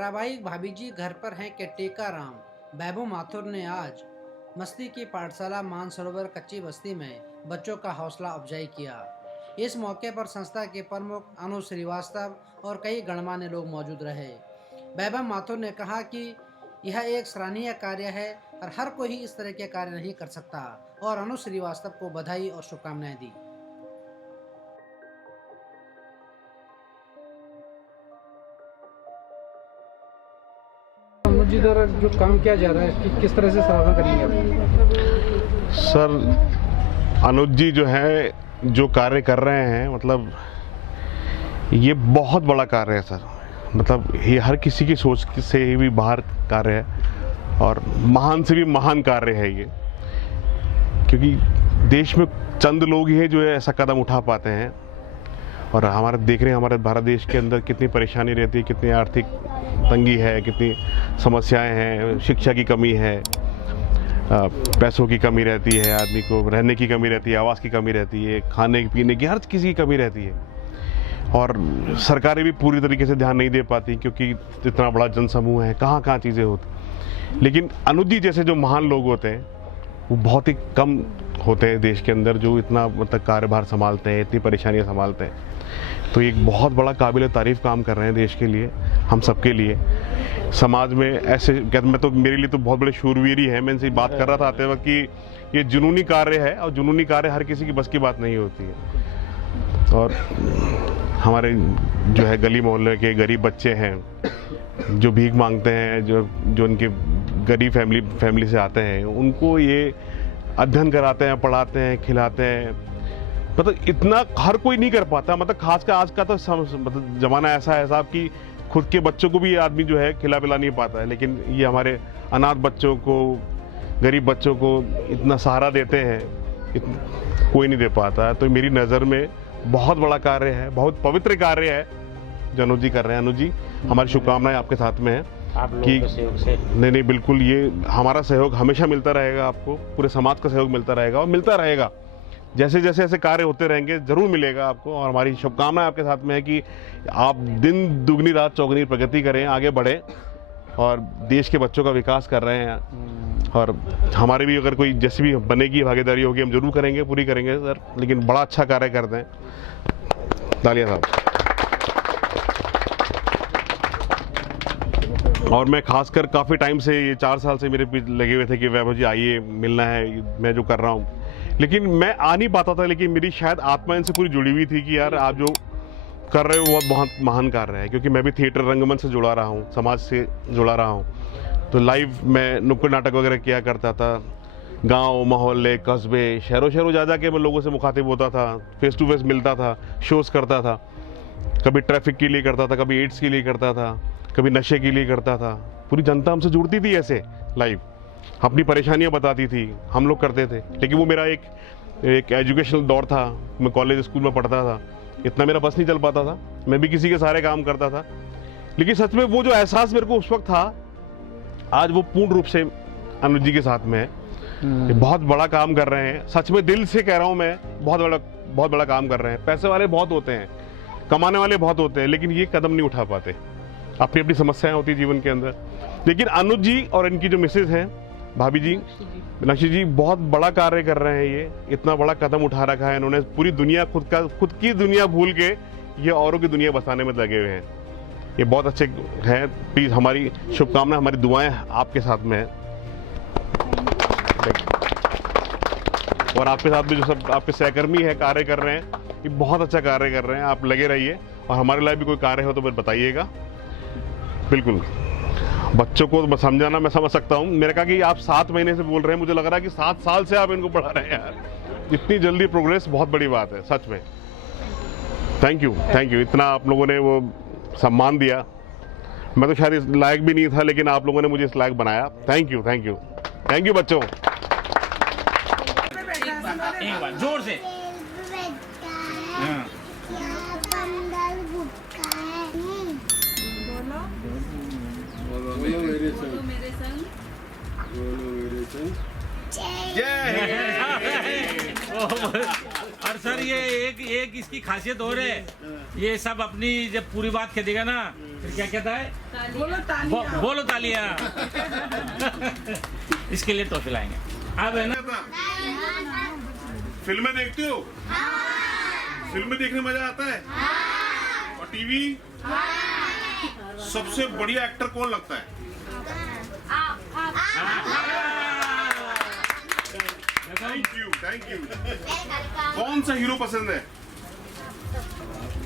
धारावाहिक भाभी जी घर पर हैं के टीकाराम बैभू माथुर ने आज मस्ती की पाठशाला मानसरोवर कच्ची बस्ती में बच्चों का हौसला अफजाई किया। इस मौके पर संस्था के प्रमुख अनु श्रीवास्तव और कई गणमान्य लोग मौजूद रहे। बैभू माथुर ने कहा कि यह एक सराहनीय कार्य है और हर कोई इस तरह के कार्य नहीं कर सकता और अनु श्रीवास्तव को बधाई और शुभकामनाएं दी। अनुज जी द्वारा जो काम किया जा रहा है इसकी किस तरह से सराहना करेंगे आप? सर, अनुज जी जो है जो कार्य कर रहे हैं, मतलब ये बहुत बड़ा कार्य है सर। मतलब ये हर किसी की सोच से भी बाहर कार्य है और महान से भी महान कार्य है ये, क्योंकि देश में चंद लोग ही हैं जो ऐसा कदम उठा पाते हैं। और हमारे देख रहे हैं हमारे भारत देश के अंदर कितनी परेशानी रहती है, कितनी आर्थिक तंगी है, कितनी समस्याएं हैं, शिक्षा की कमी है, पैसों की कमी रहती है, आदमी को रहने की कमी रहती है, आवास की कमी रहती है, खाने पीने की हर किसी की कमी रहती है। और सरकारें भी पूरी तरीके से ध्यान नहीं दे पाती क्योंकि इतना बड़ा जनसमूह है, कहाँ कहाँ चीज़ें होती। लेकिन अनुज जी जैसे जो महान लोग होते हैं वो बहुत ही कम होते हैं देश के अंदर जो इतना मतलब कार्यभार संभालते हैं, इतनी परेशानियाँ संभालते हैं। तो एक बहुत बड़ा काबिल तारीफ़ काम कर रहे हैं देश के लिए, हम सबके लिए। समाज में ऐसे मैं तो मेरे लिए तो बहुत बड़े शूरवीर ही हैं। मैं इनसे बात कर रहा था आते वक्त कि ये जुनूनी कार्य है और जुनूनी कार्य हर किसी की बस की बात नहीं होती है। और हमारे जो है गली मोहल्ले के गरीब बच्चे हैं जो भीख मांगते हैं, जो उनके गरीब फैमिली से आते हैं, उनको ये अध्ययन कराते हैं, पढ़ाते हैं, खिलाते हैं। मतलब इतना हर कोई नहीं कर पाता। मतलब खासकर आज का तो मतलब ज़माना ऐसा है साहब कि खुद के बच्चों को भी ये आदमी जो है खिला पिला नहीं पाता है, लेकिन ये हमारे अनाथ बच्चों को, गरीब बच्चों को इतना सहारा देते हैं, कोई नहीं दे पाता है। तो मेरी नज़र में बहुत बड़ा कार्य है, बहुत पवित्र कार्य है जो अनुज जी कर रहे हैं। अनुज जी, हमारी शुभकामनाएं आपके साथ में है कि नहीं बिल्कुल, ये हमारा सहयोग हमेशा मिलता रहेगा, आपको पूरे समाज का सहयोग मिलता रहेगा और मिलता रहेगा। जैसे जैसे ऐसे कार्य होते रहेंगे ज़रूर मिलेगा आपको। और हमारी शुभकामनाएं आपके साथ में है कि आप दिन दुगनी रात चौगनी प्रगति करें, आगे बढ़ें और देश के बच्चों का विकास कर रहे हैं। और हमारे भी अगर कोई जैसी भी बनेगी भागीदारी होगी हम जरूर करेंगे, पूरी करेंगे सर। लेकिन बड़ा अच्छा कार्य करते हैं, तालियां साहब। और मैं खासकर काफ़ी टाइम से, ये 4 साल से मेरे पीछे लगे हुए थे कि वैभव जी आइए, मिलना है, मैं जो कर रहा हूँ। लेकिन मैं आ नहीं पाता था, लेकिन मेरी शायद आत्मा इनसे पूरी जुड़ी हुई थी कि यार आप जो कर रहे हो वो बहुत महान कार्य है। क्योंकि मैं भी थिएटर रंगमंच से जुड़ा रहा हूँ, समाज से जुड़ा रहा हूँ। तो लाइव मैं नुक्कड़ नाटक वगैरह किया करता था, गांव मोहल्ले कस्बे शहरों जा के मैं लोगों से मुखातिब होता था, फेस टू फेस मिलता था, शोज़ करता था। कभी ट्रैफिक के लिए करता था, कभी एड्स के लिए करता था, कभी नशे के लिए करता था। पूरी जनता हमसे जुड़ती थी ऐसे लाइव, अपनी परेशानियां बताती थी, हम लोग करते थे। लेकिन वो मेरा एक एजुकेशनल दौर था, मैं कॉलेज स्कूल में पढ़ता था, इतना मेरा बस नहीं चल पाता था, मैं भी किसी के सारे काम करता था। लेकिन सच में वो जो एहसास मेरे को उस वक्त था, आज वो पूर्ण रूप से अनुज जी के साथ में है। बहुत बड़ा काम कर रहे हैं, सच में दिल से कह रहा हूँ मैं, बहुत बड़ा काम कर रहे हैं। पैसे वाले बहुत होते हैं, कमाने वाले बहुत होते हैं, लेकिन ये कदम नहीं उठा पाते, अपनी अपनी समस्याएं होती जीवन के अंदर। लेकिन अनुज जी और इनकी जो मिसेज हैं भाभी जी, मीनाक्षी जी, बहुत बड़ा कार्य कर रहे हैं। ये इतना बड़ा कदम उठा रखा है इन्होंने, पूरी दुनिया खुद की दुनिया भूल के ये औरों की दुनिया बसाने में लगे हुए हैं। ये बहुत अच्छे हैं। प्लीज हमारी शुभकामनाएं, हमारी दुआएं आपके साथ में हैं। और आपके साथ भी जो सब आपके सहकर्मी है कार्य कर रहे हैं, ये बहुत अच्छा कार्य कर रहे हैं। आप लगे रहिए और हमारे लिए भी कोई कार्य हो तो फिर बताइएगा। बिल्कुल, बच्चों को समझाना मैं समझ सकता हूँ। मैंने कहा कि आप 7 महीने से बोल रहे हैं, मुझे लग रहा है कि 7 साल से आप इनको पढ़ा रहे हैं यार। इतनी जल्दी प्रोग्रेस बहुत बड़ी बात है सच में। थैंक यू, इतना आप लोगों ने वो सम्मान दिया। मैं तो शायद इस लायक भी नहीं था, लेकिन आप लोगों ने मुझे इस लायक बनाया। थैंक यू बच्चों। एक बार जोर से। बोलो मेरे संग जय हिंद। और सर ये एक इसकी खासियत और है, ये सब अपनी जब पूरी बात कह देगा ना फिर क्या कहता है, बोलो तालियां। इसके लिए ट्रॉफी लाएंगे। अब है ना, फिल्में देखते हो? फिल्में देखने मजा आता है? और टीवी? सबसे बढ़िया एक्टर कौन लगता है? Thank you. कौन सा हीरो पसंद है?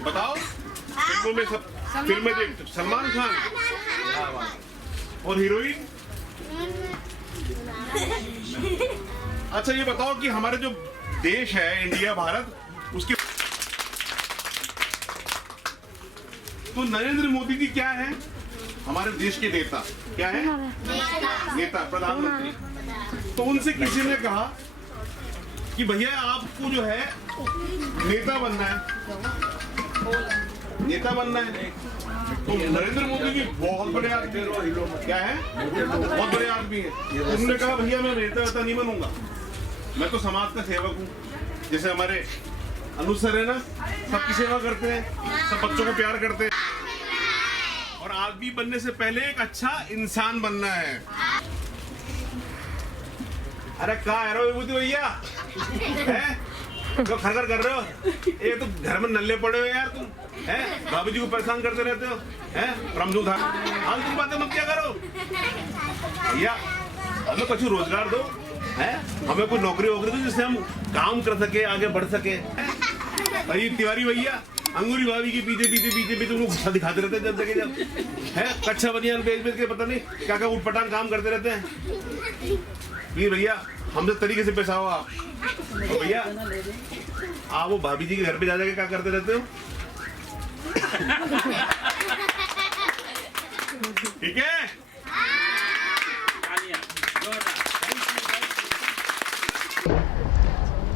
बताओ। फिल्मों में सब फिल्में देखते, सलमान खान। और हीरोइन? अच्छा ये बताओ कि हमारे जो देश है इंडिया भारत, उसके तो नरेंद्र मोदी जी क्या है? हमारे देश के नेता क्या है? नेता, प्रधानमंत्री। तो उनसे किसी ने कहा कि भैया आपको जो है नेता बनना है, नेता बनना है। तो नरेंद्र मोदी जी बहुत बड़े आदमी हैं। क्या है? बहुत बड़े आदमी हैं। उन्होंने कहा भैया मैं नेता नहीं बनूंगा, मैं तो समाज का सेवक हूँ। जैसे हमारे अनुसर है ना, सबकी सेवा करते हैं, सब बच्चों को प्यार करते हैं। और आदमी बनने से पहले एक अच्छा इंसान बनना है। अरे कहाँ है रो विभूति भैया? तो खरखर कर रहे हो? ये तो घर में नल्ले पड़े हो यार तुम, हैं? भाभी जी को परेशान करते रहते हो, हैं? प्रमजू था। हाँ तुम बातें मत क्या करो भैया, हमें कुछ रोजगार दो, हैं? हमें कोई नौकरी वोकरी दो जिससे हम काम कर सके, आगे बढ़ सके। भाई तिवारी भैया अंगूरी भाभी के पीछे उनको गुस्सा दिखाते रहते हैं जब देखे जब, है? कच्चा बनियान बेच के पता नहीं क्या क्या उठपटांग काम करते रहते हैं। प्लीज भैया हमसे तरीके से पेश आओ आप। तो भैया आप वो भाभी जी के घर पे जा जाके क्या करते रहते हो? ठीक है।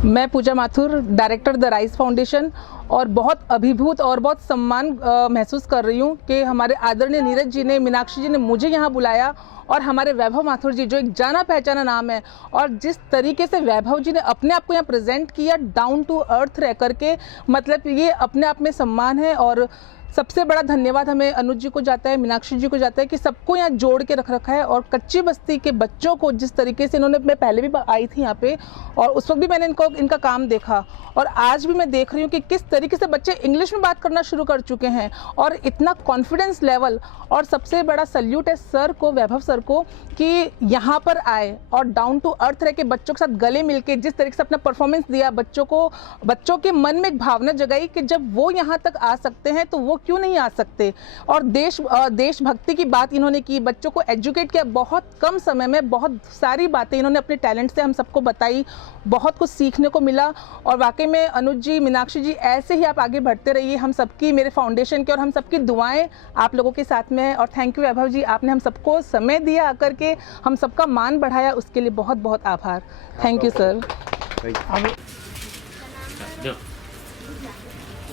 मैं Pooja Mathur, director the Rise Foundation, और बहुत अभिभूत और बहुत सम्मान महसूस कर रही हूँ कि हमारे आदरणीय नीरज जी ने, मीनाक्षी जी ने मुझे यहाँ बुलाया, और हमारे वैभव माथुर जी जो एक जाना पहचाना नाम है, और जिस तरीके से वैभव जी ने अपने आप को यहाँ प्रेजेंट किया डाउन टू अर्थ रह करके, मतलब ये अपने आप में सम्मान है। और सबसे बड़ा धन्यवाद हमें अनुज जी को जाता है, मीनाक्षी जी को जाता है कि सबको यहाँ जोड़ के रख रखा है। और कच्ची बस्ती के बच्चों को जिस तरीके से इन्होंने, मैं पहले भी आई थी यहाँ पे और उस वक्त भी मैंने इनका काम देखा, और आज भी मैं देख रही हूँ कि किस तरीके से बच्चे इंग्लिश में बात करना शुरू कर चुके हैं और इतना कॉन्फिडेंस लेवल। और सबसे बड़ा सल्यूट है सर को, वैभव सर को, कि यहाँ पर आए और डाउन टू अर्थ रह के बच्चों के साथ गले मिलके जिस तरीके से अपना परफॉर्मेंस दिया, बच्चों के मन में एक भावना जगाई कि जब वो यहाँ तक आ सकते हैं तो वो क्यों नहीं आ सकते। और देशभक्ति की बात इन्होंने की, बच्चों को एजुकेट किया, बहुत कम समय में बहुत सारी बातें इन्होंने अपने टैलेंट से हम सबको बताई, बहुत कुछ सीखने को मिला। और वाकई में अनुज जी, मीनाक्षी जी, ऐसे ही आप आगे बढ़ते रहिए। हम सबकी, मेरे फाउंडेशन की और हम सबकी दुआएं आप लोगों के साथ में है। और थैंक यू वैभव जी, आपने हम सबको समय दिया आकर के, हम सबका मान बढ़ाया, उसके लिए बहुत बहुत आभार। Thank you sir.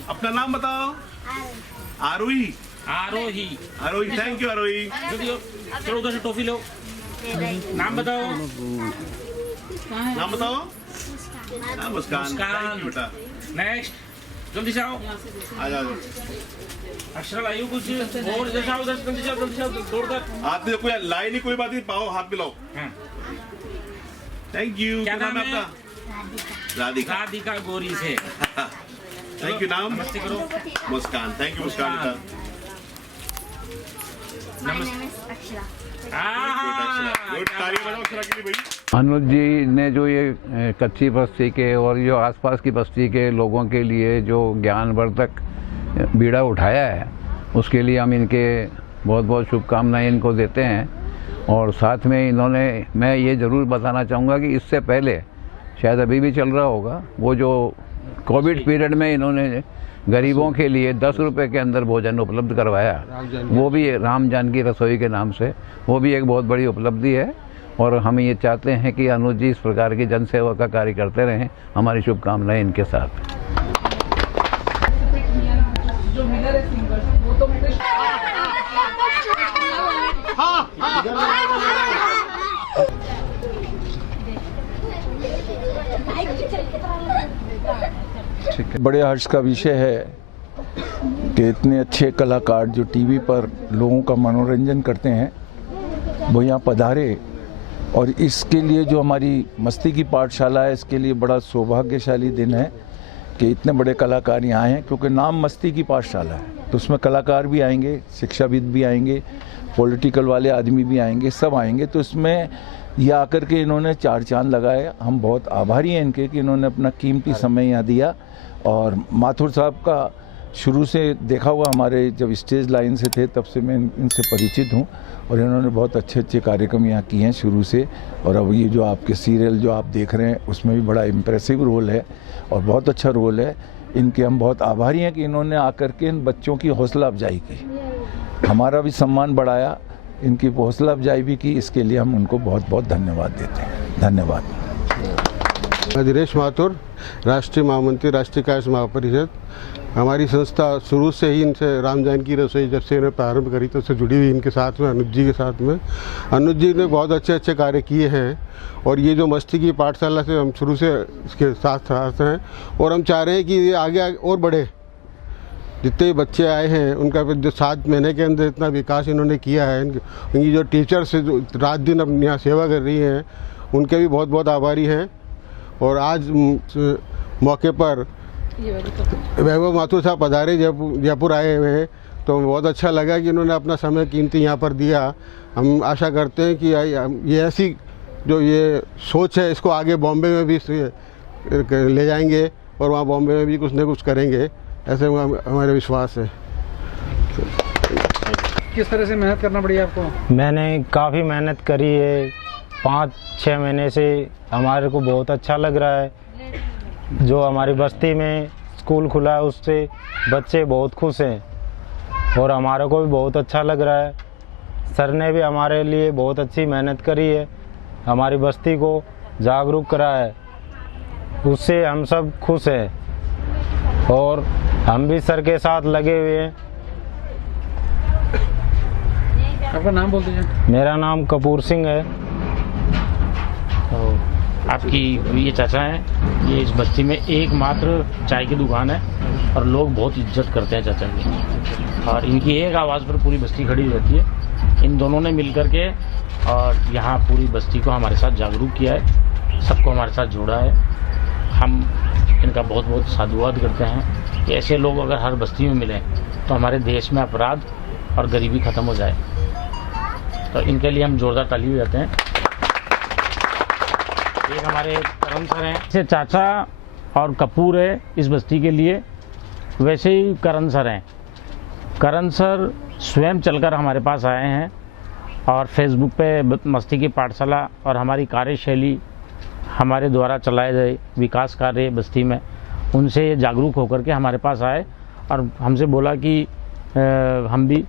अपना नाम बताओ। आरोही। आरोही, थैंक यू आरोही। चलो उधर से टॉफी लो। नाम बताओ। नाम बताओ। मुस्कान। थैंक यू बेटा। नेक्स्ट, जल्दी से आओ। आ जाओ। अक्षर आयु कुछ और जैसा उधर जल्दी से दौड़ कर। हाथ में कोई लाई नहीं, कोई बात नहीं, पाओ हाथ मिलाओ। Thank you. क्या नाम है आपका? राधिका। राधिका गोरी से। Thank you. नाम? नमस्ते करो। मुस्कान। थैंक यू मुस्कान बेटा। अनुज जी ने जो ये कच्ची बस्ती के और जो आसपास की बस्ती के लोगों के लिए जो ज्ञानवर्धक बीड़ा उठाया है, उसके लिए हम इनके बहुत बहुत शुभकामनाएं इनको देते हैं। और साथ में इन्होंने, मैं ये ज़रूर बताना चाहूँगा कि इससे पहले, शायद अभी भी चल रहा होगा, वो जो कोविड पीरियड में इन्होंने गरीबों के लिए 10 रुपए के अंदर भोजन उपलब्ध करवाया, वो भी राम जानकी रसोई के नाम से, वो भी एक बहुत बड़ी उपलब्धि है। और हम ये चाहते हैं कि अनुज जी इस प्रकार की जनसेवा का कार्य करते रहें। हमारी शुभकामनाएं इनके साथ। जो विनर है सिंगर्स, वो तो मुझे बड़े हर्ष का विषय है कि इतने अच्छे कलाकार जो टीवी पर लोगों का मनोरंजन करते हैं वो यहाँ पधारे, और इसके लिए जो हमारी मस्ती की पाठशाला है इसके लिए बड़ा सौभाग्यशाली दिन है कि इतने बड़े कलाकार यहाँ हैं, क्योंकि नाम मस्ती की पाठशाला है तो उसमें कलाकार भी आएंगे, शिक्षाविद भी आएंगे, पॉलिटिकल वाले आदमी भी आएंगे, सब आएंगे। तो इसमें ये आकर के इन्होंने 4 चांद लगाए। हम बहुत आभारी हैं इनके कि इन्होंने अपना कीमती समय यहाँ दिया। और माथुर साहब का शुरू से देखा हुआ, हमारे जब स्टेज लाइन से थे तब से मैं इनसे परिचित हूँ, और इन्होंने बहुत अच्छे अच्छे कार्यक्रम यहाँ किए हैं शुरू से। और अब ये जो आपके सीरियल जो आप देख रहे हैं उसमें भी बड़ा इम्प्रेसिव रोल है और बहुत अच्छा रोल है। इनके हम बहुत आभारी हैं कि इन्होंने आकर के इन बच्चों की हौसला अफजाई की, हमारा भी सम्मान बढ़ाया, इनकी हौसला अफजाई भी की। इसके लिए हम उनको बहुत बहुत धन्यवाद देते हैं। धन्यवाद। मैं दिनेश माथुर, राष्ट्रीय महामंत्री, राष्ट्रीय कायस्थ महापरिषद। हमारी संस्था शुरू से ही इनसे राम जानकी रसोई जब से इन्हें प्रारंभ करी तो उससे जुड़ी हुई इनके साथ में, अनुज जी के साथ में। अनुज जी ने बहुत अच्छे अच्छे कार्य किए हैं, और ये जो मस्ती की पाठशाला से हम शुरू से इसके साथ हैं, और हम चाह रहे हैं कि ये आगे और बढ़े। जितने बच्चे आए हैं उनका जो 7 महीने के अंदर इतना विकास इन्होंने किया है, इनकी जो टीचर्स जो रात दिन अपनी यहाँ सेवा कर रही हैं उनके भी बहुत बहुत आभारी हैं। और आज मौके पर वैभव माथुर साहब पधारे, जयपुर आए हुए हैं, तो बहुत अच्छा लगा कि इन्होंने अपना समय कीमती यहाँ पर दिया। हम आशा करते हैं कि ये ऐसी जो ये सोच है इसको आगे बॉम्बे में भी ले जाएंगे और वहाँ बॉम्बे में भी कुछ न कुछ करेंगे, ऐसे हमारे विश्वास है। किस तरह से मेहनत करना पड़ी आपको? मैंने काफ़ी मेहनत करी है, 5-6 महीने से हमारे को बहुत अच्छा लग रहा है। जो हमारी बस्ती में स्कूल खुला है उससे बच्चे बहुत खुश हैं और हमारे को भी बहुत अच्छा लग रहा है। सर ने भी हमारे लिए बहुत अच्छी मेहनत करी है, हमारी बस्ती को जागरूक करा है, उससे हम सब खुश हैं और हम भी सर के साथ लगे हुए हैं। आपका नाम बोल दीजिए। मेरा नाम कपूर सिंह है। आपकी ये चाचा हैं, ये इस बस्ती में एकमात्र चाय की दुकान है और लोग बहुत इज्जत करते हैं चाचा की, और इनकी एक आवाज़ पर पूरी बस्ती खड़ी रहती है। इन दोनों ने मिलकर के और यहाँ पूरी बस्ती को हमारे साथ जागरूक किया है, सबको हमारे साथ जोड़ा है। हम इनका बहुत बहुत साधुवाद करते हैं कि ऐसे लोग अगर हर बस्ती में मिलें तो हमारे देश में अपराध और गरीबी ख़त्म हो जाए। तो इनके लिए हम जोरदार ताली बजाते हैं। एक हमारे करण सर हैं, जैसे चाचा और कपूर है इस बस्ती के लिए, वैसे ही करण सर हैं। करण सर स्वयं चलकर हमारे पास आए हैं और फेसबुक पे मस्ती की पाठशाला और हमारी कार्यशैली, हमारे द्वारा चलाए गए विकास कार्य बस्ती में, उनसे जागरूक होकर के हमारे पास आए और हमसे बोला कि हम भी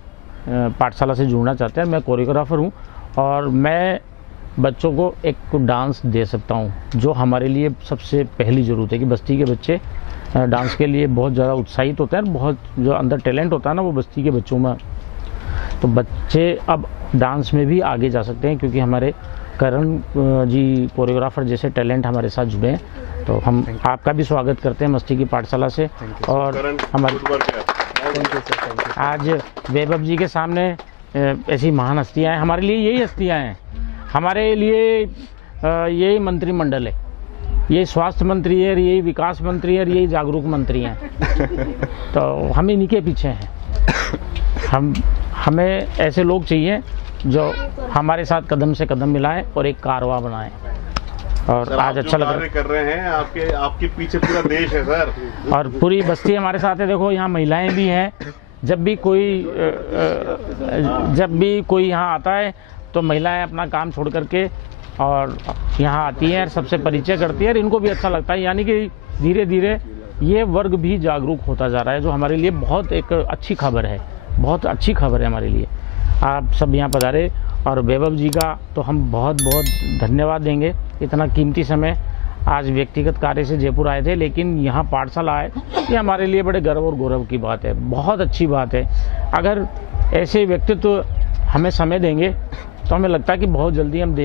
पाठशाला से जुड़ना चाहते हैं। मैं कोरियोग्राफर हूँ और मैं बच्चों को एक डांस दे सकता हूँ, जो हमारे लिए सबसे पहली ज़रूरत है कि बस्ती के बच्चे डांस के लिए बहुत ज़्यादा उत्साहित होते हैं। बहुत जो अंदर टैलेंट होता है ना वो बस्ती के बच्चों में, तो बच्चे अब डांस में भी आगे जा सकते हैं क्योंकि हमारे करण जी कोरियोग्राफर जैसे टैलेंट हमारे साथ जुड़े हैं। तो हम आपका भी स्वागत करते हैं मस्ती की पाठशाला से। और हमारे आज वैभव जी के सामने ऐसी महान हस्तियाँ हैं, हमारे लिए यही हस्तियाँ हैं। हमारे लिए यही मंत्रिमंडल है, यही स्वास्थ्य मंत्री है, यही विकास मंत्री है, यही जागरूक मंत्री हैं। तो हम इन्हीं के पीछे हैं। हमें ऐसे लोग चाहिए जो हमारे साथ कदम से कदम मिलाएं और एक कारवां बनाएं। और आज अच्छा लग रहा है। कर रहे हैं, आपके पीछे पूरा देश है सर, और पूरी बस्ती हमारे साथ है। देखो यहाँ महिलाएं भी हैं, जब भी कोई यहाँ आता है तो महिलाएं अपना काम छोड़ करके और यहाँ आती हैं, सबसे परिचय करती है और इनको भी अच्छा लगता है। यानी कि धीरे धीरे ये वर्ग भी जागरूक होता जा रहा है, जो हमारे लिए बहुत एक अच्छी खबर है, बहुत अच्छी खबर है हमारे लिए। आप सब यहाँ पधारे और वैभव जी का तो हम बहुत बहुत धन्यवाद देंगे। इतना कीमती समय, आज व्यक्तिगत कार्य से जयपुर आए थे लेकिन यहाँ पाठशाला आए, ये हमारे लिए बड़े गर्व और गौरव की बात है, बहुत अच्छी बात है। अगर ऐसे व्यक्तित्व हमें समय देंगे तो हमें लगता है कि बहुत जल्दी हम